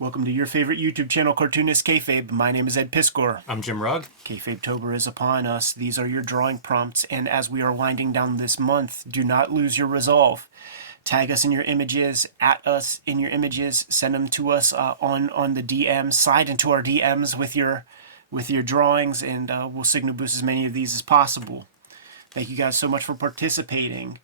Welcome to your favorite YouTube channel, Cartoonist Kayfabe. My name is Ed Piskor. I'm Jim Rugg. Kayfabe-tober is upon us. These are your drawing prompts, and as we are winding down this month, do not lose your resolve. Tag us in your images, at us in your images, send them to us on the DMs, slide into our DMs with your drawings, and we'll signal boost as many of these as possible. Thank you guys so much for participating.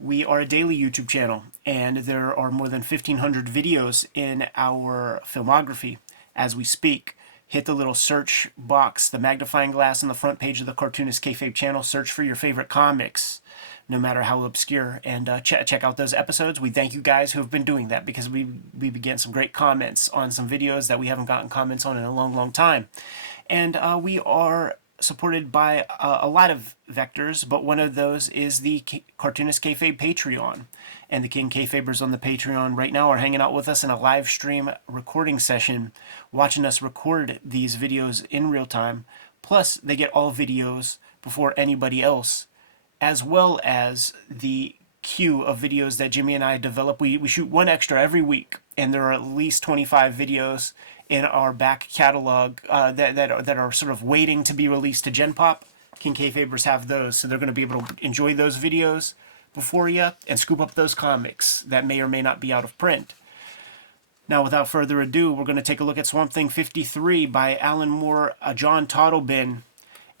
We are a daily YouTube channel, and there are more than 1,500 videos in our filmography as we speak. Hit the little search box, the magnifying glass on the front page of the Cartoonist Kayfabe channel. Search for your favorite comics, no matter how obscure, and check out those episodes. We thank you guys who have been doing that, because we began some great comments on some videos that we haven't gotten comments on in a long time. And we are supported by a lot of vectors, but one of those is the Cartoonist Kayfabe Patreon. And the King Kayfabers on the Patreon right now are hanging out with us in a live stream recording session, watching us record these videos in real time. Plus, they get all videos before anybody else, as well as the queue of videos that Jimmy and I develop. We shoot one extra every week, and there are at least 25 videos in our back catalog that are sort of waiting to be released to Gen Pop. King Kayfabers have those, so they're going to be able to enjoy those videos before you and scoop up those comics that may or may not be out of print. Now, without further ado, we're going to take a look at Swamp Thing 53 by Alan Moore, John Totleben.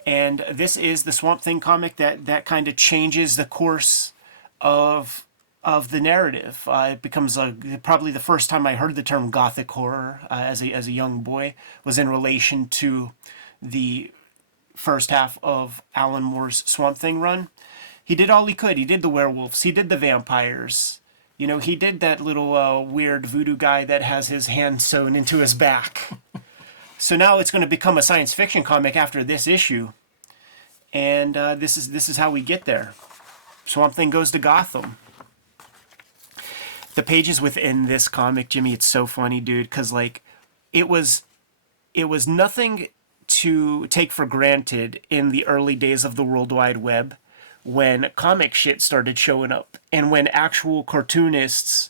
And this is the Swamp Thing comic that kind of changes the course of the narrative. It becomes probably the first time I heard the term gothic horror as a young boy was in relation to the first half of Alan Moore's Swamp Thing run. He did all he could. He did the werewolves. He did the vampires. You know, he did that little weird voodoo guy that has his hand sewn into his back. So now it's going to become a science fiction comic after this issue. And this is how we get there. Swamp Thing goes to Gotham. The pages within this comic, Jimmy, it's so funny, dude, because like it was nothing to take for granted in the early days of the World Wide Web, when comic shit started showing up and when actual cartoonists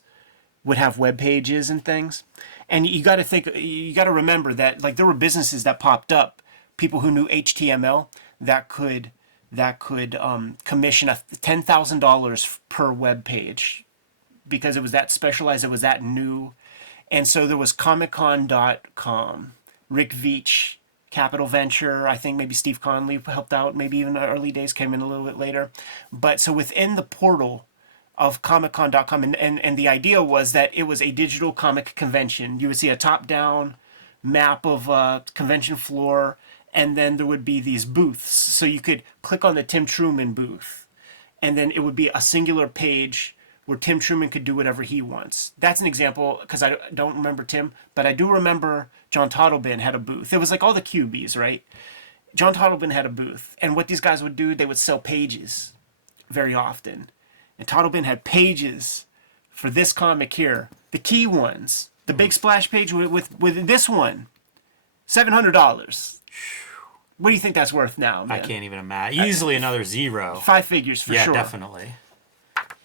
would have web pages and things. And you got to remember that like there were businesses that popped up, people who knew HTML that could commission $10,000 per web page, because it was that specialized, it was that new. And so there was comiccon.com, Rick Veitch, Capital Venture, I think maybe Steve Conley helped out, maybe even the early days came in a little bit later. But so within the portal of comiccon.com, and the idea was that it was a digital comic convention. You would see a top-down map of a convention floor, and then there would be these booths. So you could click on the Tim Truman booth, and then it would be a singular page where Tim Truman could do whatever he wants. That's an example, because I don't remember Tim, but I do remember John Totleben had a booth. It was like all the QBs, right? John Totleben had a booth, and what these guys would do, they would sell pages very often. And Totleben had pages for this comic here, the key ones, the big splash page with this one, $700. What do you think that's worth now, man? I can't even imagine. Easily another zero. 5 figures for sure. Yeah, definitely.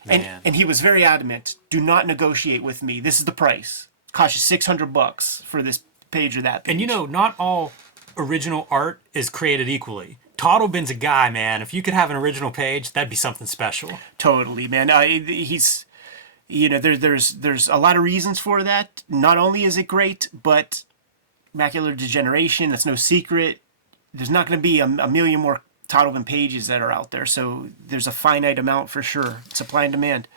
And he was very adamant. Do not negotiate with me. This is the price. Cost you $600 for this page or that page. And you know, not all original art is created equally. Totlben's a guy, man. If you could have an original page, that'd be something special. Totally, man. He's, you know, there's a lot of reasons for that. Not only is it great, but macular degeneration, that's no secret. There's not going to be a million more Totleben pages that are out there, so there's a finite amount for sure. Supply and demand.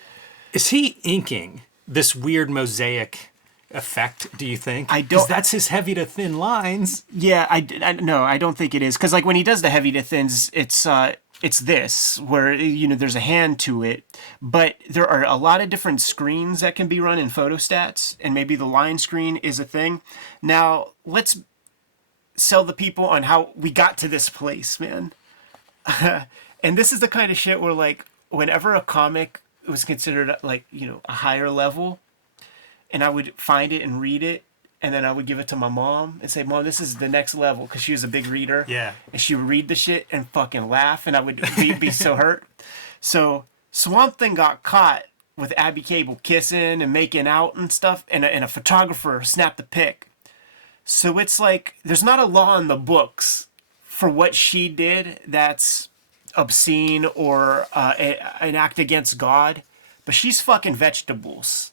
Is he inking this weird mosaic effect, do you think? I don't. Because that's his heavy to thin lines. Yeah, no, I don't think it is. Because like when he does the heavy to thins, it's this, where, you know, there's a hand to it, but there are a lot of different screens that can be run in photostats, and maybe the line screen is a thing. Now, let's sell the people on how we got to this place, man. And this is the kind of shit where, like, whenever a comic was considered, like, you know, a higher level, and I would find it and read it, and then I would give it to my mom and say, Mom, this is the next level, because she was a big reader. Yeah. And she would read the shit and fucking laugh, and I would be so hurt. So Swamp Thing got caught with Abby Cable kissing and making out and stuff, and a photographer snapped the pic. So it's like there's not a law in the books for what she did that's obscene or an act against God, but she's fucking vegetables,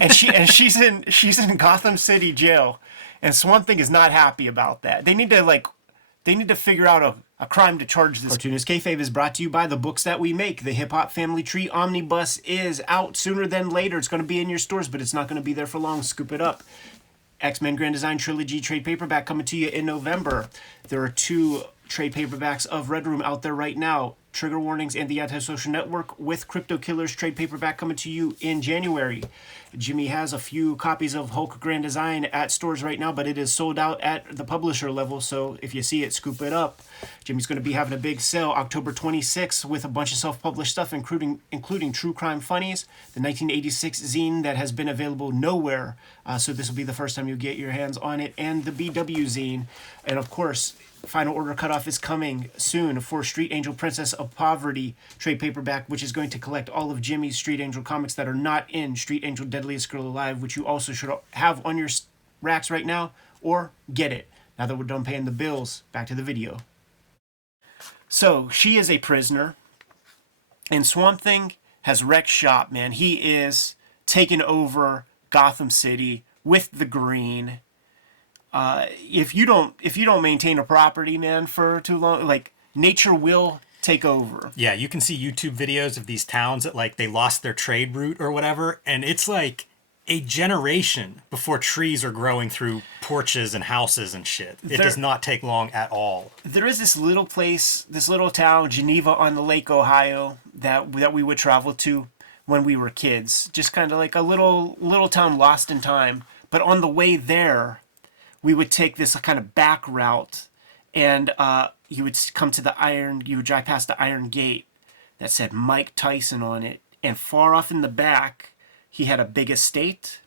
and she's in Gotham City jail, and Swamp Thing is not happy about that. They need to figure out a crime to charge this. Cartoonist Kayfabe is brought to you by the books that we make. The Hip Hop Family Tree Omnibus is out sooner than later. It's going to be in your stores, but it's not going to be there for long. Scoop it up. X-Men Grand Design Trilogy trade paperback coming to you in November. There are 2 trade paperbacks of Red Room out there right now. Trigger Warnings and the Antisocial Network with Crypto Killers trade paperback coming to you in January. Jimmy has a few copies of Hulk Grand Design at stores right now, but it is sold out at the publisher level, so if you see it, scoop it up. Jimmy's going to be having a big sale October 26th with a bunch of self-published stuff, including True Crime Funnies, the 1986 zine that has been available nowhere, so this will be the first time you get your hands on it, and the BW zine, and of course, Final Order Cutoff is coming soon for Street Angel Princess of Poverty trade paperback, which is going to collect all of Jimmy's Street Angel comics that are not in Street Angel Deadliest Girl Alive, which you also should have on your racks right now, or get it. Now that we're done paying the bills, back to the video. So, she is a prisoner, and Swamp Thing has wrecked shop, man. He is taking over Gotham City with the green. If you don't maintain a property, man, for too long, like, nature will take over. Yeah, you can see YouTube videos of these towns that, like, they lost their trade route or whatever, and it's like a generation before trees are growing through porches and houses and shit. It does not take long at all. There is this little place, this little town, Geneva on the Lake, Ohio, that we would travel to when we were kids. Just kind of like a little town lost in time. But on the way there, we would take this kind of back route, and you would come to you would drive past the Iron Gate that said Mike Tyson on it, and far off in the back, he had a big estate,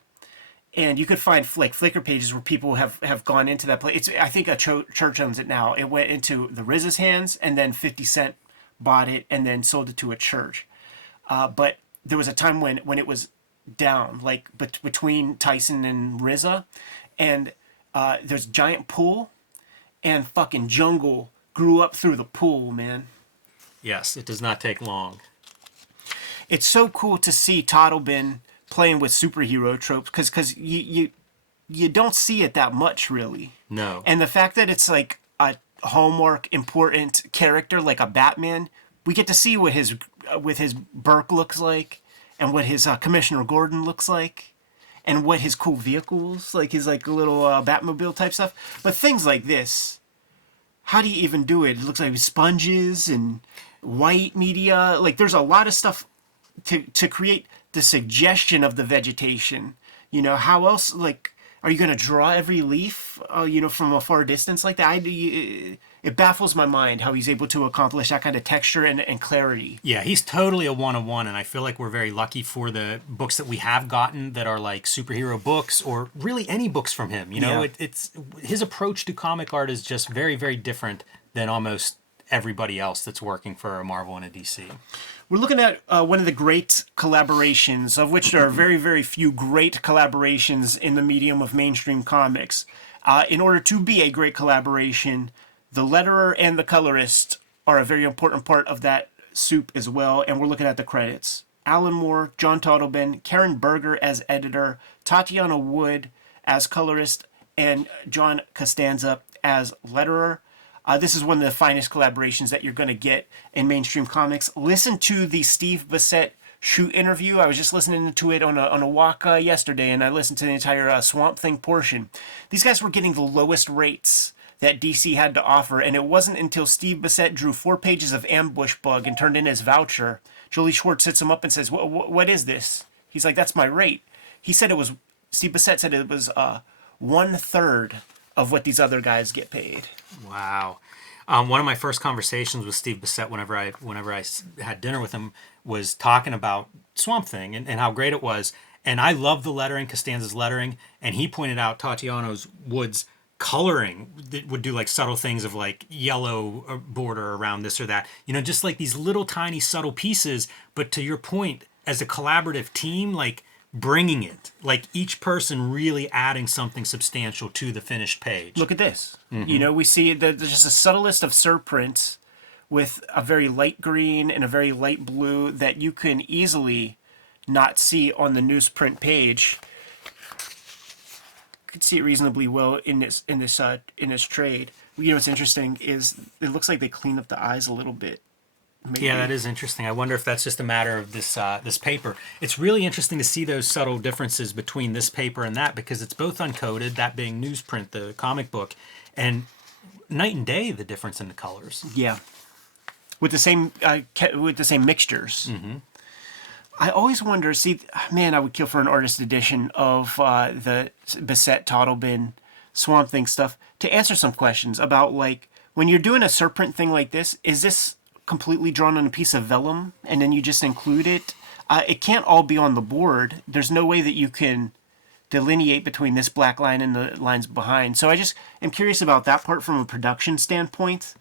and you could find Flickr pages where people have gone into that place. I think a church owns it now. It went into the RZA's hands, and then 50 Cent bought it and then sold it to a church. But there was a time when it was down, like between Tyson and RZA, and there's a giant pool, and fucking jungle grew up through the pool, man. Yes, it does not take long. It's so cool to see Toddlebin playing with superhero tropes, because you don't see it that much, really. No. And the fact that it's like a hallmark important character like a Batman, we get to see what his Burke looks like, and what his Commissioner Gordon looks like, and what his cool vehicles, like his like little Batmobile type stuff. But things like this, how do you even do it? It looks like sponges and white media. Like, there's a lot of stuff to create the suggestion of the vegetation. You know, how else, like, are you going to draw every leaf, from a far distance like that? It baffles my mind how he's able to accomplish that kind of texture and clarity. Yeah, he's totally a one-of-one, and I feel like we're very lucky for the books that we have gotten that are like superhero books, or really any books from him. You know, it's his approach to comic art is just very, very different than almost everybody else that's working for a Marvel and a DC. We're looking at one of the great collaborations, of which there are very, very few great collaborations in the medium of mainstream comics. In order to be a great collaboration, the letterer and the colorist are a very important part of that soup as well, and we're looking at the credits. Alan Moore, John Toddlebin, Karen Berger as editor, Tatiana Wood as colorist, and John Costanza as letterer. This is one of the finest collaborations that you're going to get in mainstream comics. Listen to the Steve Bissette shoot interview. I was just listening to it on a walk yesterday, and I listened to the entire Swamp Thing portion. These guys were getting the lowest rates that DC had to offer, and it wasn't until Steve Bissette drew 4 pages of Ambush Bug and turned in his voucher. Jolie Schwartz sits him up and says, what is this? He's like, that's my rate. Steve Bissette said it was 1/3 of what these other guys get paid. Wow. One of my first conversations with Steve Bissette, whenever I had dinner with him, was talking about Swamp Thing and how great it was. And I love the lettering, Costanza's lettering, and he pointed out Tatiana Wood's coloring that would do like subtle things of like yellow border around this or that. You know, just like these little tiny subtle pieces. But to your point, as a collaborative team, like bringing it, like each person really adding something substantial to the finished page. Look at this. You know, we see that there's just the subtlest of surprints with a very light green and a very light blue that you can easily not see on the newsprint page. You can see it reasonably well in this trade. You know what's interesting is it looks like they cleaned up the eyes a little bit. Maybe. Yeah, that is interesting. I wonder if that's just a matter of this this paper. It's really interesting to see those subtle differences between this paper and that, because it's both uncoated, that being newsprint, the comic book, and night and day the difference in the colors. Yeah, with the same mixtures. Mm-hmm. I always wonder. See, man, I would kill for an artist edition of the Bissett, Toddlebin, Swamp Thing stuff to answer some questions about, like, when you're doing a surprint thing like this, is this completely drawn on a piece of vellum and then you just include it? It can't all be on the board. There's no way that you can delineate between this black line and the lines behind. So I just am curious about that part from a production standpoint.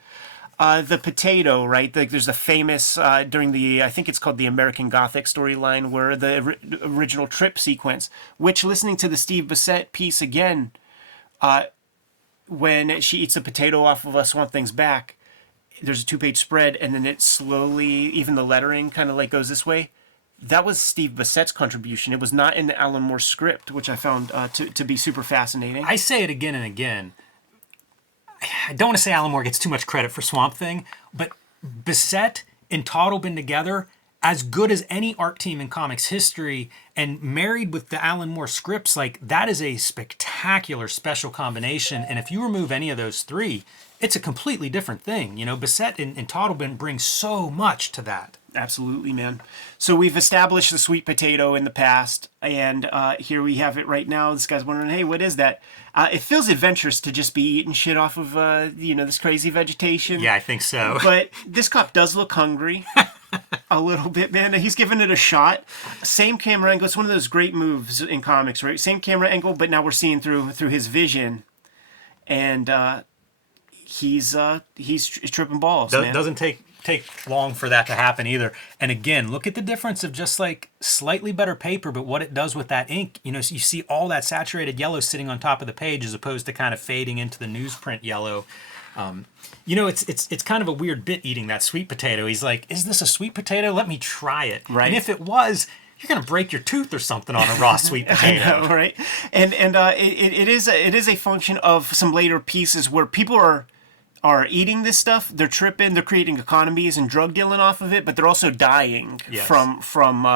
The potato, right? Like, there's the famous during the, I think it's called the American Gothic storyline, where the original trip sequence, which, listening to the Steve Bissett piece again, when she eats a potato off of Swamp Thing's back, there's a 2-page spread, and then it slowly, even the lettering kind of like goes this way. That was Steve Bissett's contribution. It was not in the Alan Moore script, which I found to be super fascinating. I say it again and again. I don't want to say Alan Moore gets too much credit for Swamp Thing, but Bissett and Toddlebin together, as good as any art team in comics history, and married with the Alan Moore scripts, like, that is a spectacular special combination. And if you remove any of those three, it's a completely different thing. You know, Bissett and Toddlebin bring so much to that. Absolutely, man. So we've established the sweet potato in the past, and here we have it right now. This guy's wondering, hey, what is that? It feels adventurous to just be eating shit off of, this crazy vegetation. Yeah, I think so. But this cop does look hungry a little bit, man. He's giving it a shot. Same camera angle. It's one of those great moves in comics, right? Same camera angle, but now we're seeing through his vision, and he's tripping balls. Man. Doesn't take long for that to happen either. And again, look at the difference of just like slightly better paper, but what it does with that ink. You know, so you see all that saturated yellow sitting on top of the page as opposed to kind of fading into the newsprint yellow. It's kind of a weird bit eating that sweet potato. He's like, is this a sweet potato? Let me try it. Right. And if it was, you're gonna break your tooth or something on a raw sweet potato. I know, right? And it is a function of some later pieces where people are eating this stuff. They're tripping. They're creating economies and drug dealing off of it, but they're also dying from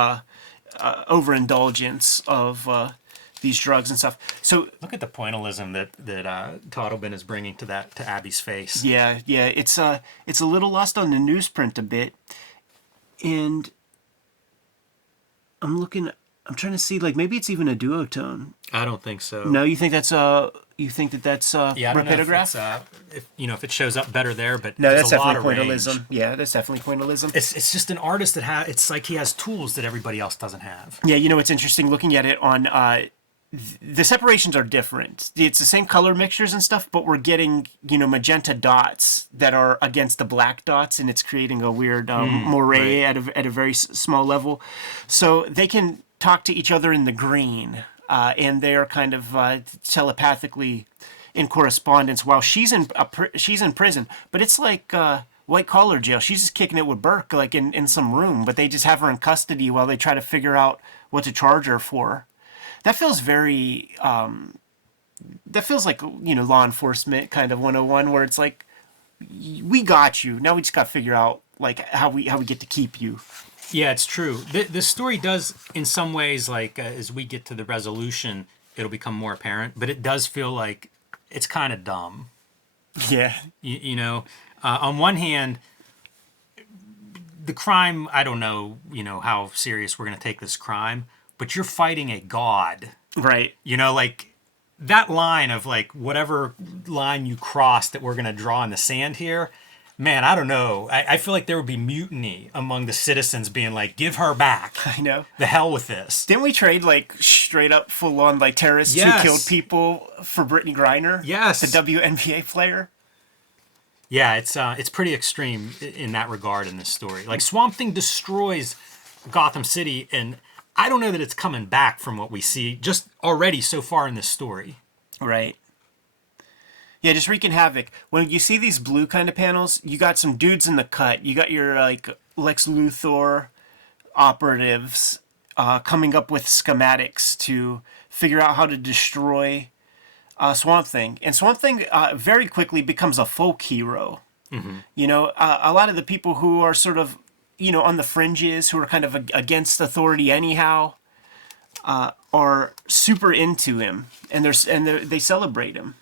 overindulgence of these drugs and stuff. So look at the pointillism that Toddlebin is bringing to Abby's face. Yeah, it's a little lost on the newsprint a bit, and I'm trying to see, like, maybe it's even a duotone. I don't think so. No, you think that's rapidograph? Yeah, I don't know if it shows up better there, but no, that's a lot definitely of pointillism. range. Yeah, that's definitely pointillism. It's just an artist that it's like he has tools that everybody else doesn't have. Yeah, it's interesting looking at it on the separations are different. It's the same color mixtures and stuff, but we're getting, magenta dots that are against the black dots, and it's creating a weird moire at a very small level. So they can talk to each other in the green, and they're kind of telepathically in correspondence while she's in prison. But it's like white collar jail. She's just kicking it with Burke, like in some room, but they just have her in custody while they try to figure out what to charge her for. That feels very, that feels like, law enforcement kind of 101, where it's like, we got you. Now we just got to figure out, like, how we get to keep you. Yeah, it's true. The story does, in some ways, like, as we get to the resolution, it'll become more apparent, but it does feel like it's kind of dumb. Yeah. On one hand, the crime, I don't know, how serious we're going to take this crime, but you're fighting a god. Right. Like that line of like whatever line you cross that we're going to draw in the sand here, man, I don't know. I feel like there would be mutiny among the citizens being like, give her back. I know. The hell with this. Didn't we trade like straight up full on like terrorists who killed people for Brittany Griner? Yes. The WNBA player? Yeah, it's pretty extreme in that regard in this story. Like Swamp Thing destroys Gotham City, and I don't know that it's coming back from what we see just already so far in this story. Right. Yeah, just wreaking havoc. When you see these blue kind of panels, you got some dudes in the cut. You got your like Lex Luthor operatives coming up with schematics to figure out how to destroy Swamp Thing. And Swamp Thing very quickly becomes a folk hero. You know, a lot of the people who are sort of, you know, on the fringes, who are kind of against authority anyhow, are super into him, and they celebrate him.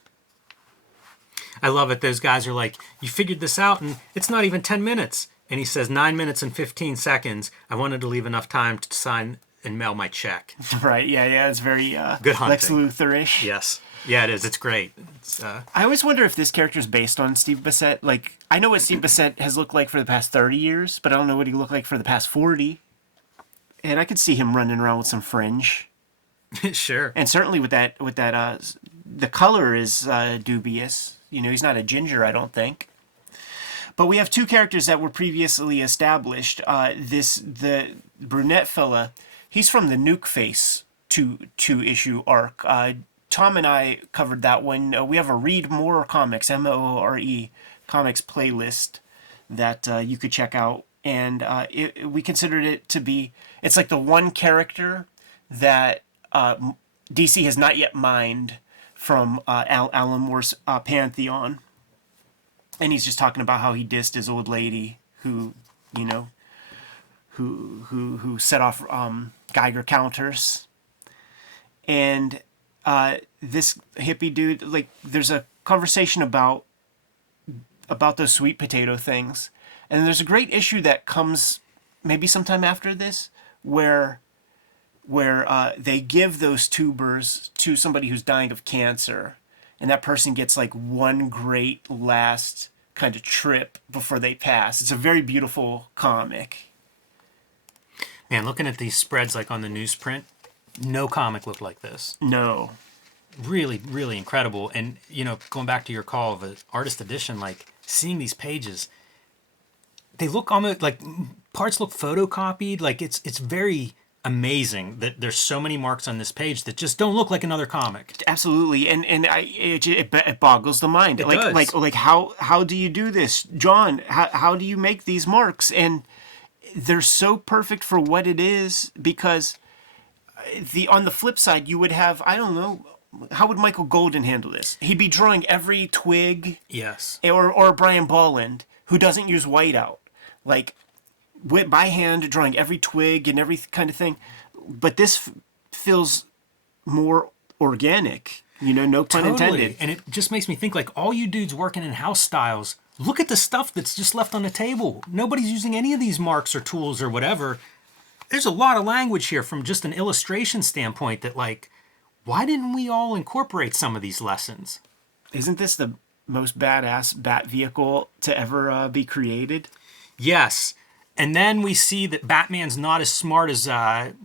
I love it. Those guys are like, you figured this out, and it's not even 10 minutes. And he says, 9 minutes and 15 seconds. I wanted to leave enough time to sign and mail my check. Right, yeah, it's very Good hunting. Lex Luthor-ish. Yes. Yeah, it is. It's great. I always wonder if this character is based on Steve Bissette. Like, I know what Steve Bissette has looked like for the past 30 years, but I don't know what he looked like for the past 40. And I could see him running around with some fringe. Sure. And certainly with that, the color is dubious. You know, he's not a ginger, I don't think. But we have two characters that were previously established. The brunette fella, he's from the Nuke Face two-issue arc. Tom and I covered that one. We have a Read More Comics, MORE comics playlist that you could check out. And we considered it to be, it's like the one character that DC has not yet mined from Alan Moore's Pantheon. And he's just talking about how he dissed his old lady who, you know, who set off Geiger counters. And this hippie dude, like, there's a conversation about those sweet potato things. And there's a great issue that comes maybe sometime after this where they give those tubers to somebody who's dying of cancer, and that person gets like one great last kind of trip before they pass. It's a very beautiful comic. Man, looking at these spreads like on the newsprint, no comic looked like this. No. Really, really incredible. And, you know, going back to your call of an artist edition, like seeing these pages, they look almost like parts look photocopied. Like it's very amazing that there's so many marks on this page that just don't look like another comic. Absolutely, and it boggles the mind. It does. Like how do you do this, John? How do you make these marks? And they're so perfect for what it is, because on the flip side, you would have, I don't know, how would Michael Golden handle this? He'd be drawing every twig. Yes. Or Brian Bolland, who doesn't use whiteout, like by hand, drawing every twig and every kind of thing. But this feels more organic, you know, no pun intended. And it just makes me think, like, all you dudes working in house styles, look at the stuff that's just left on the table. Nobody's using any of these marks or tools or whatever. There's a lot of language here from just an illustration standpoint that, like, why didn't we all incorporate some of these lessons? Isn't this the most badass bat vehicle to ever be created? Yes. And then we see that Batman's not as smart as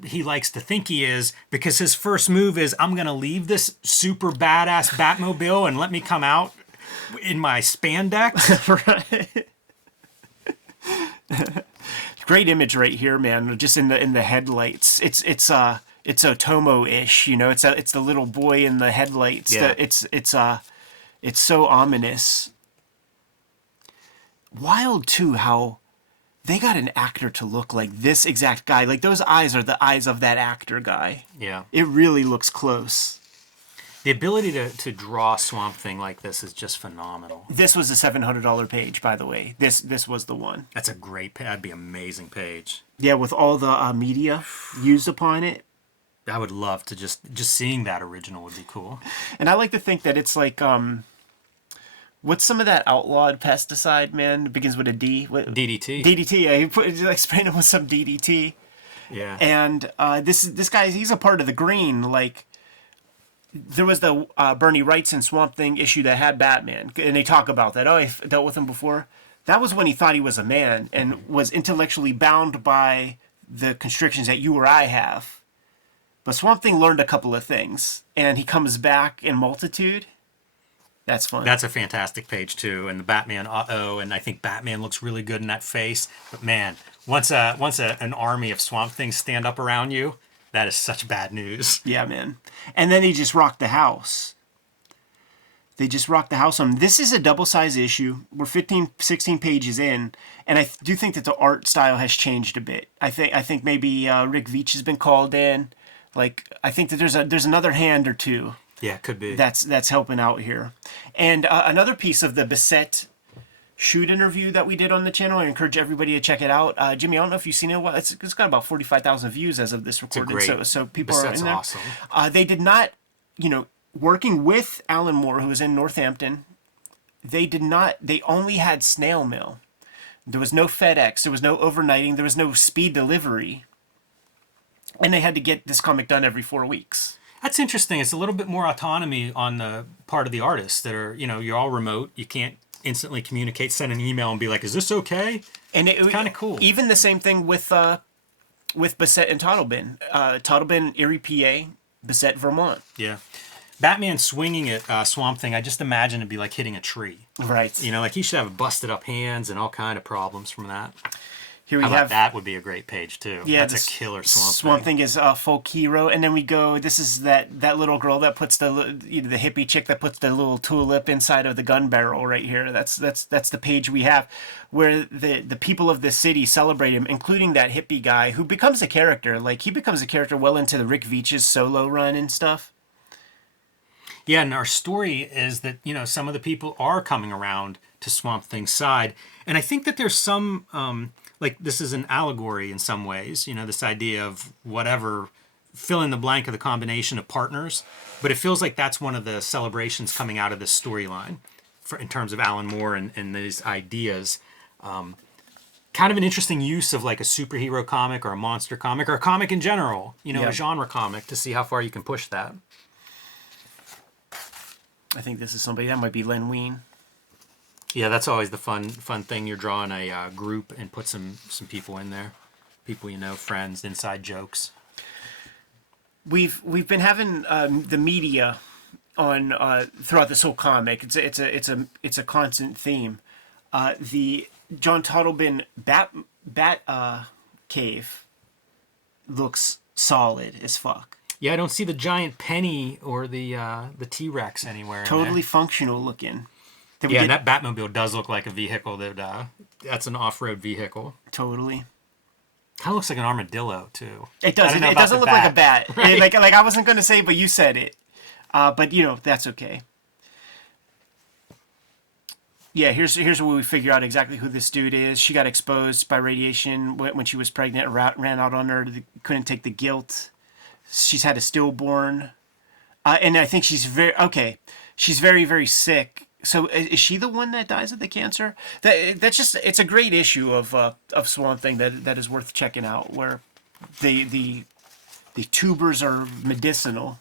he likes to think he is, because his first move is, I'm going to leave this super badass Batmobile and let me come out in my spandex. Right. Great image right here, man. Just in the headlights. It's Otomo-ish, you know. It's the little boy in the headlights. Yeah. It's so ominous. Wild too how they got an actor to look like this exact guy. Like, those eyes are the eyes of that actor guy. Yeah. It really looks close. The ability to draw Swamp Thing like this is just phenomenal. This was a $700 page, by the way. This was the one. That's a great page. That'd be an amazing page. Yeah, with all the media used upon it. I would love to just seeing that original would be cool. And I like to think that it's like, what's some of that outlawed pesticide, man? It begins with a D. DDT. DDT. Yeah, he sprayed him with some DDT. Yeah. And this guy, he's a part of the green. Like, there was the Bernie Wrightson Swamp Thing issue that had Batman, and they talk about that. Oh, I dealt with him before. That was when he thought he was a man and was intellectually bound by the constrictions that you or I have. But Swamp Thing learned a couple of things, and he comes back in Multitude. That's fun. That's a fantastic page too, and the Batman and I think Batman looks really good in that face. But man, an army of Swamp Things stand up around you, that is such bad news. Yeah, man. And then they just rocked the house. They just rocked the house on. This is a double-size issue. We're 15, 16 pages in, and I do think that the art style has changed a bit. I think maybe Rick Veitch has been called in. Like, I think that there's another hand or two. Yeah, could be. That's helping out here. And another piece of the Bissett shoot interview that we did on the channel, I encourage everybody to check it out. Jimmy, I don't know if you've seen it. Well, it's got about 45,000 views as of this recording. So people Bissett's are in there. awesome. They did not, working with Alan Moore, who was in Northampton, they only had snail mail. There was no FedEx, there was no overnighting, there was no speed delivery. And they had to get this comic done every 4 weeks. That's interesting. It's a little bit more autonomy on the part of the artists that are, you're all remote. You can't instantly communicate, send an email and be like, is this okay? And it's kind of cool. Even the same thing with Bissett and Toddleben. Toddleben, Erie, PA, Bissett, Vermont. Yeah. Batman swinging at Swamp Thing, I just imagine it'd be like hitting a tree. Right. Like he should have busted up hands and all kind of problems from that. Here we How have about that would be a great page too. Yeah, that's a killer Swamp Thing. Swamp Thing is a folk hero, and then we go. This is that little girl that puts the hippie chick that puts the little tulip inside of the gun barrel right here. That's the page we have, where the people of the city celebrate him, including that hippie guy who becomes a character. Like he becomes a character well into the Rick Veitch's solo run and stuff. Yeah, and our story is that, some of the people are coming around to Swamp Thing's side. And I think that there's some, this is an allegory in some ways, this idea of whatever, fill in the blank of the combination of partners. But it feels like that's one of the celebrations coming out of this storyline in terms of Alan Moore and these ideas. Kind of an interesting use of like a superhero comic or a monster comic or a comic in general, a genre comic, to see how far you can push that. I think this is somebody that might be Len Wein. Yeah, that's always the fun thing. You're drawing a group and put some people in there, people friends, inside jokes. We've been having the media on throughout this whole comic. It's a constant theme. The John Toddleben Bat cave looks solid as fuck. Yeah, I don't see the giant penny or the T-Rex anywhere. Totally functional looking. And that Batmobile does look like a vehicle that's an off-road vehicle. Totally. Kind of looks like an armadillo too. It does. It doesn't look like a bat. Right? Like I wasn't going to say, but you said it. But that's okay. Yeah, here's where we figure out exactly who this dude is. She got exposed by radiation when she was pregnant. Ran out on her. Couldn't take the guilt. She's had a stillborn, and I think she's She's very, very sick. So is she the one that dies of the cancer? It's a great issue of Swamp Thing that is worth checking out, where the tubers are medicinal.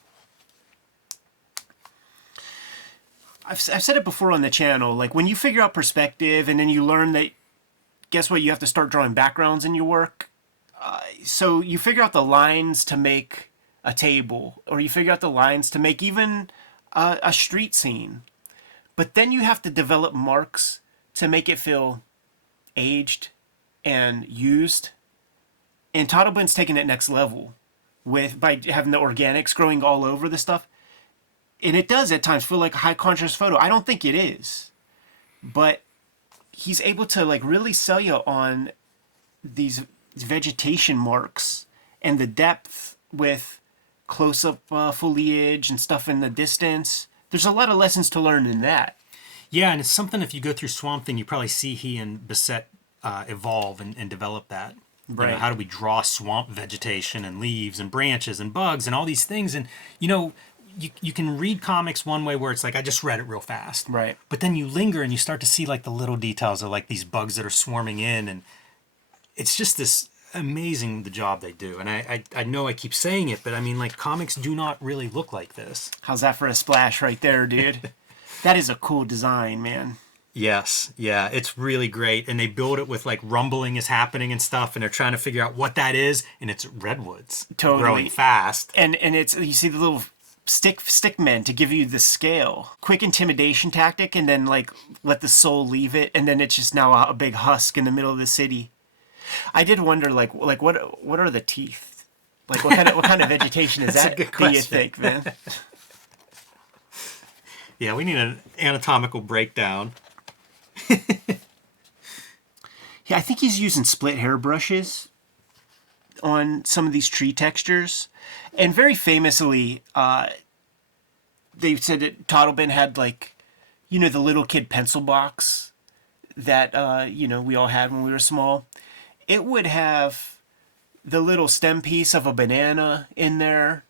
I've said it before on the channel. Like when you figure out perspective, and then you learn that, guess what? You have to start drawing backgrounds in your work. So you figure out the lines to make a table, or you figure out the lines to make even a street scene. But then you have to develop marks to make it feel aged and used. And Toddleben's taking it next level by having the organics growing all over the stuff. And it does at times feel like a high contrast photo. I don't think it is. But he's able to really sell you on these vegetation marks and the depth with close-up foliage and stuff in the distance. There's a lot of lessons to learn in that. Yeah, and it's something, if you go through Swamp Thing, you probably see he and Bissett evolve and develop that. Right. How do we draw swamp vegetation and leaves and branches and bugs and all these things? And, you can read comics one way where it's like, I just read it real fast. Right. But then you linger and you start to see the little details of these bugs that are swarming in. And it's just this amazing, the job they do. And I know I keep saying it, but I mean, comics do not really look like this. How's that for a splash right there, dude? That is a cool design, man. Yes, yeah, it's really great. And they build it with rumbling is happening and stuff, and they're trying to figure out what that is, and it's redwoods. Totally. Growing fast. And it's, you see the little stick men to give you the scale. Quick intimidation tactic, and then like let the soul leave it, and then it's just now a big husk in the middle of the city. I did wonder like what are the teeth? Like what kind of vegetation is that? a good Do you question. think, man? Yeah, we need an anatomical breakdown. Yeah, I think he's using split hair brushes on some of these tree textures. And very famously, they said that Toddleben had like, the little kid pencil box that, we all had when we were small. It would have the little stem piece of a banana in there,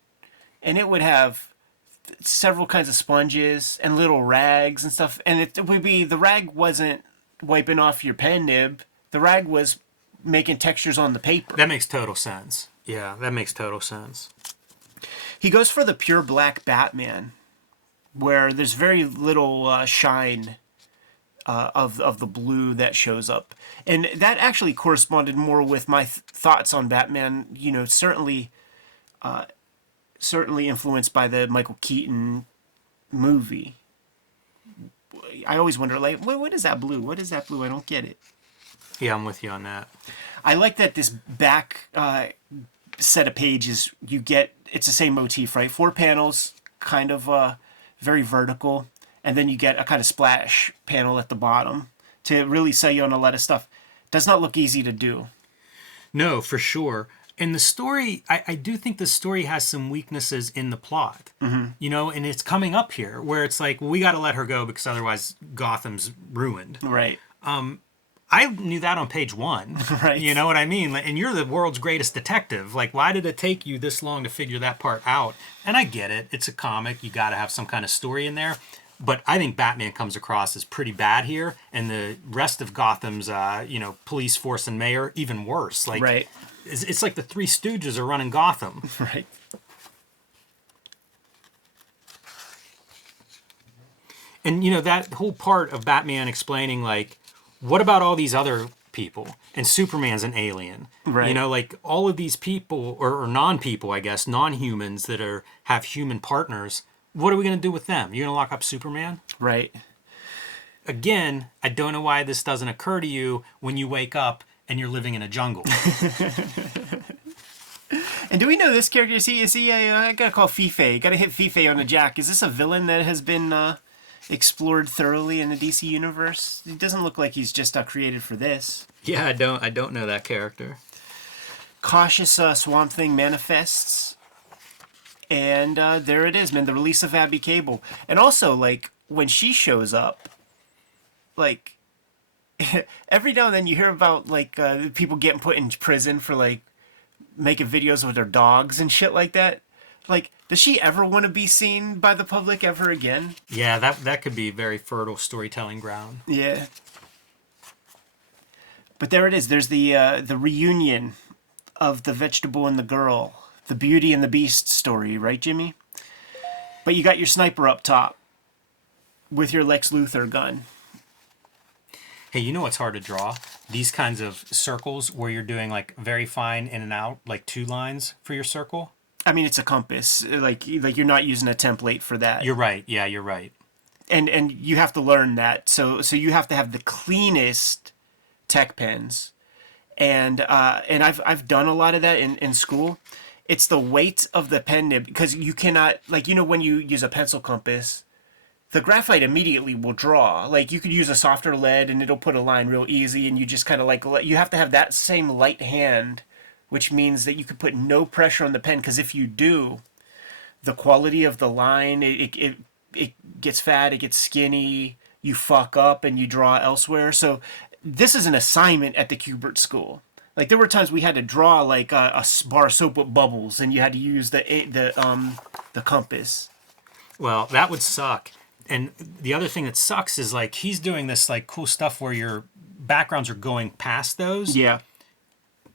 and it would have several kinds of sponges and little rags and stuff. And it would be, the rag wasn't wiping off your pen nib. The rag was making textures on the paper. That makes total sense. Yeah, that makes total sense. He goes for the pure black Batman, where there's very little shine of the blue that shows up. And that actually corresponded more with my thoughts on Batman, certainly influenced by the Michael Keaton movie. I always wonder, like, what is that blue? What is that blue? I don't get it. Yeah, I'm with you on that. I like that this back set of pages, it's the same motif, right? 4 panels, kind of very vertical, and then you get a kind of splash panel at the bottom to really sell you on a lot of stuff. Does not look easy to do. No, for sure. And the story, I do think the story has some weaknesses in the plot. Mm-hmm. And it's coming up here where it's like, well, we got to let her go because otherwise Gotham's ruined. Right. I knew that on page 1. Right. You know what I mean? And you're the world's greatest detective. Like, why did it take you this long to figure that part out? And I get it. It's a comic. You got to have some kind of story in there. But I think Batman comes across as pretty bad here. And the rest of Gotham's, police force and mayor, even worse. Like, right. It's like the Three Stooges are running Gotham. Right. And, that whole part of Batman explaining, like, what about all these other people? And Superman's an alien. Right. Like all of these people, or non-people, I guess, non-humans that have human partners, what are we going to do with them? You're going to lock up Superman? Right. Again, I don't know why this doesn't occur to you when you wake up and you're living in a jungle. And do we know this character? Is he I gotta call Fife. Gotta hit Fife on the jack. Is this a villain that has been explored thoroughly in the DC universe? He doesn't look like he's just created for this. Yeah, I don't know that character. Cautious Swamp Thing manifests. And there it is, man. The release of Abby Cable. And also, like, when she shows up, like, every now and then you hear about, like, people getting put in prison for, like, making videos with their dogs and shit like that. Like, does she ever want to be seen by the public ever again? Yeah, that could be very fertile storytelling ground. Yeah. But there it is. There's the reunion of the vegetable and the girl. The Beauty and the Beast story, right, Jimmy? But you got your sniper up top with your Lex Luthor gun. Hey, you know what's hard to draw? These kinds of circles where you're doing like very fine in and out, like 2 lines for your circle. I mean, it's a compass. Like you're not using a template for that. You're right. Yeah, you're right. And you have to learn that. So you have to have the cleanest tech pens. And I've done a lot of that in school. It's the weight of the pen nib, because you cannot, like, when you use a pencil compass, the graphite immediately will draw. Like, you could use a softer lead and it'll put a line real easy, and you just kind of like, you have to have that same light hand, which means that you could put no pressure on the pen, because if you do, the quality of the line, it gets fat, it gets skinny, you fuck up and you draw elsewhere. So this is an assignment at the Kubert School. Like, there were times we had to draw like a bar of soap with bubbles, and you had to use the compass. Well, that would suck. And the other thing that sucks is like he's doing this like cool stuff where your backgrounds are going past those. Yeah.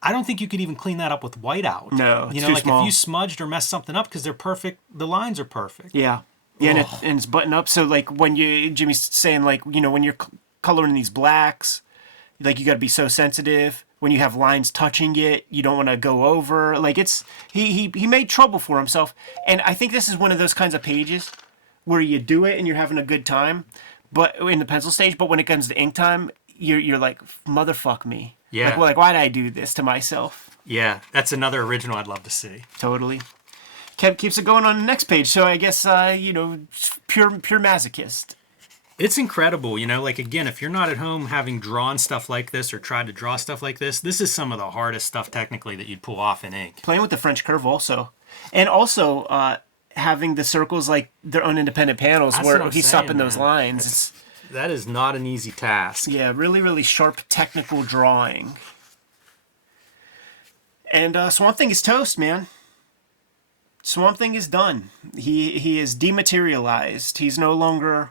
I don't think you could even clean that up with whiteout. No, it's too like small. If you smudged or messed something up because they're perfect, the lines are perfect. Yeah. Yeah, and it's buttoned up. So like when Jimmy's saying like, when you're coloring these blacks, like you got to be so sensitive. when you have lines touching it, you don't want to go over. Like it's he made trouble for himself, and I think this is one of those kinds of pages where you do it and you're having a good time, but in the pencil stage. But when it comes to ink time, you're like, motherfuck me. Yeah. Like why did I do this to myself? Yeah, that's another original I'd love to see. Totally. Keeps it going on the next page. So I guess pure masochist. It's incredible, like again, if you're not at home having drawn stuff like this or tried to draw stuff like this is some of the hardest stuff technically that you'd pull off in ink. Playing with the French curve also, and also having the circles like their own independent panels. That's where what I'm he's saying, stopping those man. lines. That is not an easy task. Yeah, really, really sharp technical drawing. And Swamp Thing is toast, man. Swamp Thing is done. He is dematerialized. He's no longer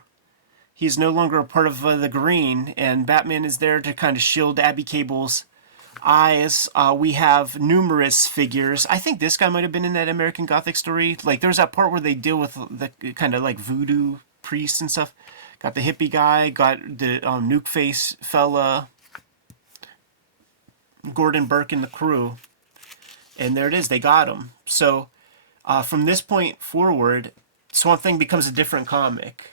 a part of the green, and Batman is there to kind of shield Abby Cable's eyes. We have numerous figures. I think this guy might have been in that American Gothic story. Like, there's that part where they deal with the kind of like voodoo priests and stuff. Got the hippie guy, got the nuke face fella, Gordon Burke and the crew. And there it is, they got him. So from this point forward, Swamp Thing becomes a different comic.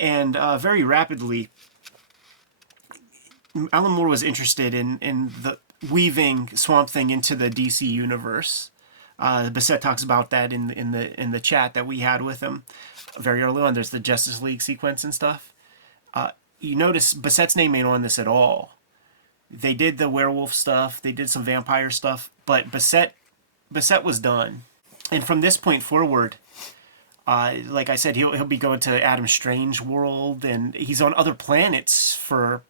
And very rapidly, Alan Moore was interested in the weaving Swamp Thing into the DC universe. Bissett talks about that in the chat that we had with him very early on. There's the Justice League sequence and stuff. You notice Bissett's name ain't on this at all. They did the werewolf stuff, they did some vampire stuff, but Bissett was done. And from this point forward, like I said, he'll be going to Adam Strange world, and he's on other planets for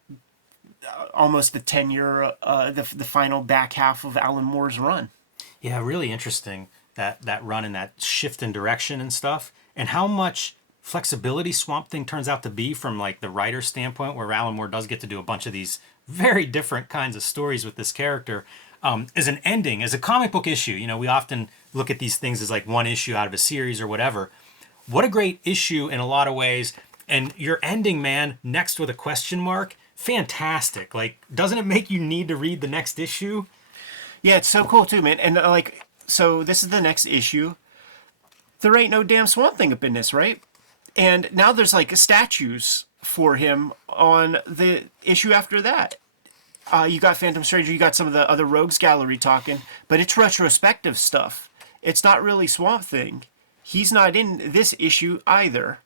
almost the tenure, the final back half of Alan Moore's run. Yeah, really interesting that run and that shift in direction and stuff, and how much flexibility Swamp Thing turns out to be from like the writer's standpoint, where Alan Moore does get to do a bunch of these very different kinds of stories with this character. As an ending, as a comic book issue, we often look at these things as like one issue out of a series or whatever. What a great issue in a lot of ways. And your ending, man, next with a question mark, fantastic. Like, doesn't it make you need to read the next issue? Yeah, it's so cool too, man. And so this is the next issue. There ain't no damn Swamp Thing up in this, right? And now there's like statues for him on the issue after that. You got Phantom Stranger, you got some of the other Rogues Gallery talking, but it's retrospective stuff. It's not really Swamp Thing. He's not in this issue either.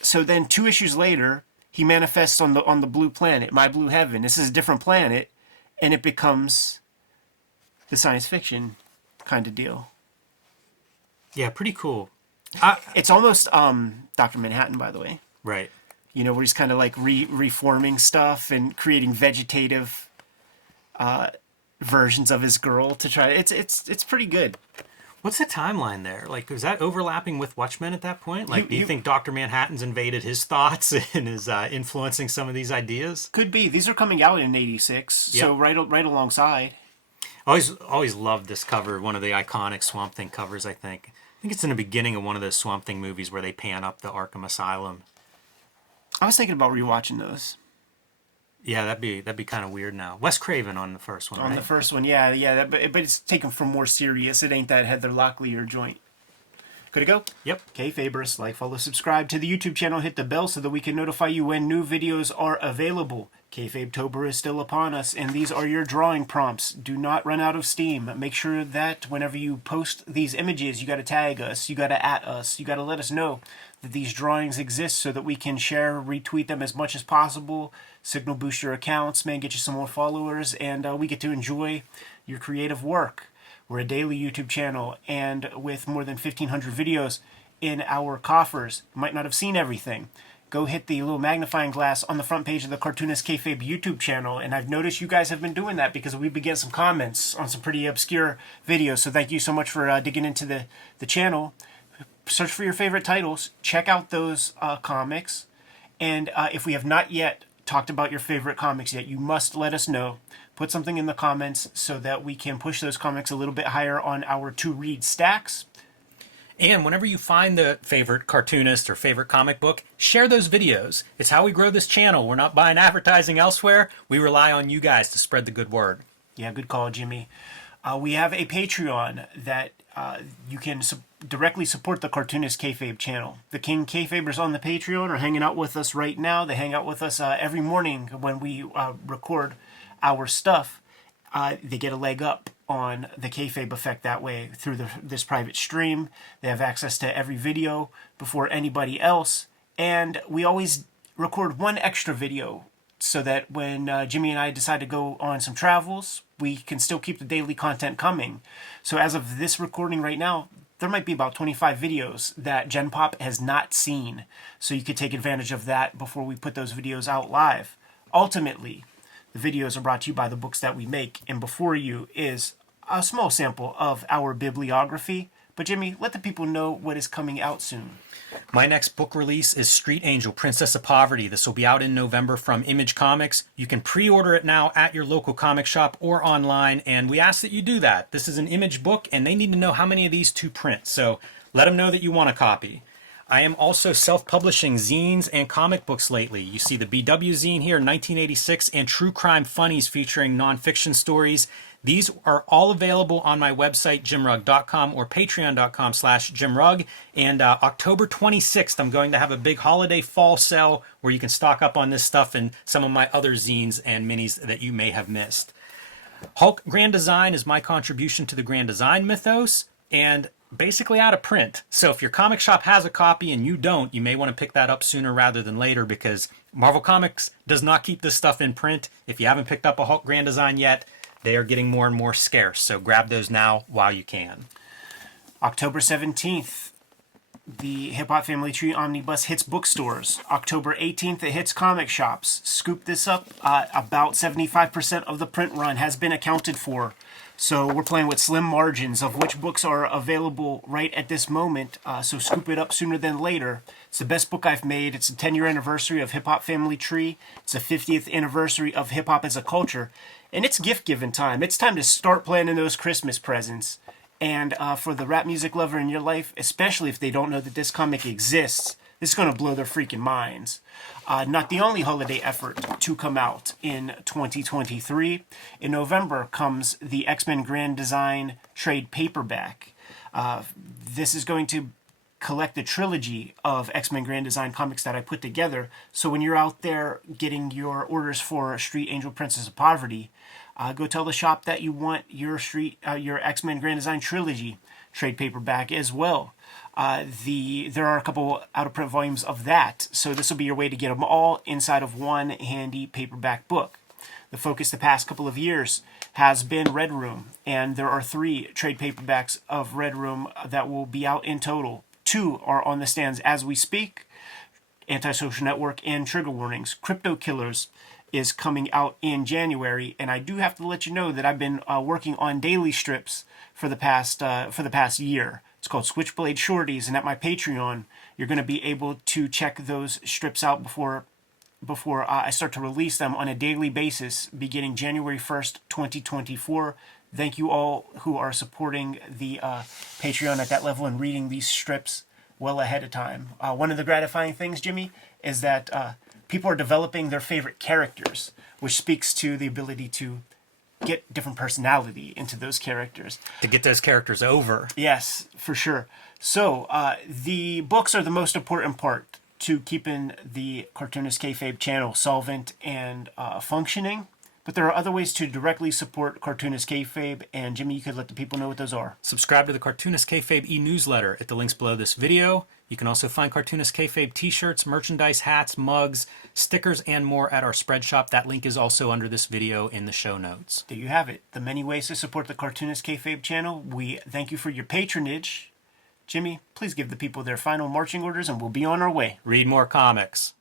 So then 2 issues later, he manifests on the blue planet, My Blue Heaven. This is a different planet, and it becomes the science fiction kind of deal. Yeah, pretty cool. It's almost Dr. Manhattan, by the way. Right. Where he's kind of like reforming stuff and creating vegetative versions of his girl to try. It's pretty good. What's the timeline there? Like, is that overlapping with Watchmen at that point? Like, do you think Dr. Manhattan's invaded his thoughts and is influencing some of these ideas? Could be. These are coming out in '86, Yep. so right alongside. Always loved this cover. One of the iconic Swamp Thing covers, I think. I think it's in the beginning of one of those Swamp Thing movies where they pan up the Arkham Asylum. I was thinking about rewatching those. Yeah, that'd be kind of weird now. Wes Craven on the first one, On right? the first one, yeah, but it's taken from more serious. It ain't that Heather Locklear joint. Could it go? Yep. Kayfabers, like, follow, subscribe to the YouTube channel, hit the bell so that we can notify you when new videos are available. Kayfabe-tober is still upon us, and these are your drawing prompts. Do not run out of steam. Make sure that whenever you post these images, you got to tag us, you got to @ us, you got to let us know that these drawings exist so that we can share, retweet them as much as possible, signal boost your accounts, man, get you some more followers, and we get to enjoy your creative work. We're a daily YouTube channel, and with more than 1,500 videos in our coffers, you might not have seen everything. Go hit the little magnifying glass on the front page of the Cartoonist Kayfabe YouTube channel, and I've noticed you guys have been doing that because we've been getting some comments on some pretty obscure videos, so thank you so much for digging into the channel. Search for your favorite titles, check out those comics, and if we have not yet talked about your favorite comics yet, you must let us know. Put something in the comments so that we can push those comics a little bit higher on our to-read stacks. And whenever you find the favorite cartoonist or favorite comic book, share those videos. It's how we grow this channel. We're not buying advertising elsewhere. We rely on you guys to spread the good word. Yeah, good call, Jimmy. We have a Patreon that you can directly support the Cartoonist Kayfabe channel. The King Kayfabers on the Patreon are hanging out with us right now. They hang out with us every morning when we record our stuff. They get a leg up on the Kayfabe effect that way through this private stream. They have access to every video before anybody else. And we always record one extra video so that when Jimmy and I decide to go on some travels, we can still keep the daily content coming. So as of this recording right now, there might be about 25 videos that Gen Pop has not seen. So you could take advantage of that before we put those videos out live. Ultimately, the videos are brought to you by the books that we make. And before you is a small sample of our bibliography. But Jimmy, let the people know what is coming out soon. My next book release is Street Angel, Princess of Poverty. This will be out in November from Image Comics. You can pre-order it now at your local comic shop or online, and we ask that you do that. This is an Image book, and they need to know how many of these to print, so let them know that you want a copy. I am also self-publishing zines and comic books lately. You see the BW zine here, 1986, and True Crime Funnies featuring nonfiction stories. These are all available on my website, jimrugg.com, or patreon.com/jimrugg. And October 26th, I'm going to have a big holiday fall sale where you can stock up on this stuff and some of my other zines and minis that you may have missed. Hulk Grand Design is my contribution to the Grand Design mythos, and basically out of print. So if your comic shop has a copy and you don't, you may want to pick that up sooner rather than later, because Marvel Comics does not keep this stuff in print. If you haven't picked up a Hulk Grand Design yet, they are getting more and more scarce, so grab those now while you can. October 17th, the Hip Hop Family Tree Omnibus hits bookstores. October 18th, it hits comic shops. Scoop this up. About 75% of the print run has been accounted for. So we're playing with slim margins of which books are available right at this moment. So scoop it up sooner than later. It's the best book I've made. It's the 10-year anniversary of Hip Hop Family Tree. It's the 50th anniversary of hip hop as a culture. And it's gift-giving time. It's time to start planning those Christmas presents. And for the rap music lover in your life, especially if they don't know that this comic exists, this is going to blow their freaking minds. Not the only holiday effort to come out in 2023. In November comes the X-Men Grand Design trade paperback. This is going to collect the trilogy of X-Men Grand Design comics that I put together. So when you're out there getting your orders for Street Angel, Princess of Poverty, go tell the shop that you want your X-Men Grand Design trilogy trade paperback as well. There are a couple out-of-print volumes of that, so this will be your way to get them all inside of one handy paperback book. The focus the past couple of years has been Red Room, and there are 3 trade paperbacks of Red Room that will be out in total. 2 are on the stands as we speak, Antisocial Network and Trigger Warnings. Crypto Killers is coming out in January, and I do have to let you know that I've been working on daily strips for the past year. It's called Switchblade Shorties, and at my Patreon, you're going to be able to check those strips out before I start to release them on a daily basis beginning January 1st, 2024. Thank you all who are supporting the Patreon at that level and reading these strips well ahead of time. One of the gratifying things, Jimmy, is that people are developing their favorite characters, which speaks to the ability to get different personality into those characters. To get those characters over. Yes, for sure. So the books are the most important part to keeping the Cartoonist Kayfabe channel solvent and functioning. But there are other ways to directly support Cartoonist Kayfabe, and Jimmy, you could let the people know what those are. Subscribe to the Cartoonist Kayfabe e-newsletter at the links below this video. You can also find Cartoonist Kayfabe t-shirts, merchandise, hats, mugs, stickers, and more at our spread shop. That link is also under this video in the show notes. There you have it. The many ways to support the Cartoonist Kayfabe channel. We thank you for your patronage. Jimmy, please give the people their final marching orders and we'll be on our way. Read more comics.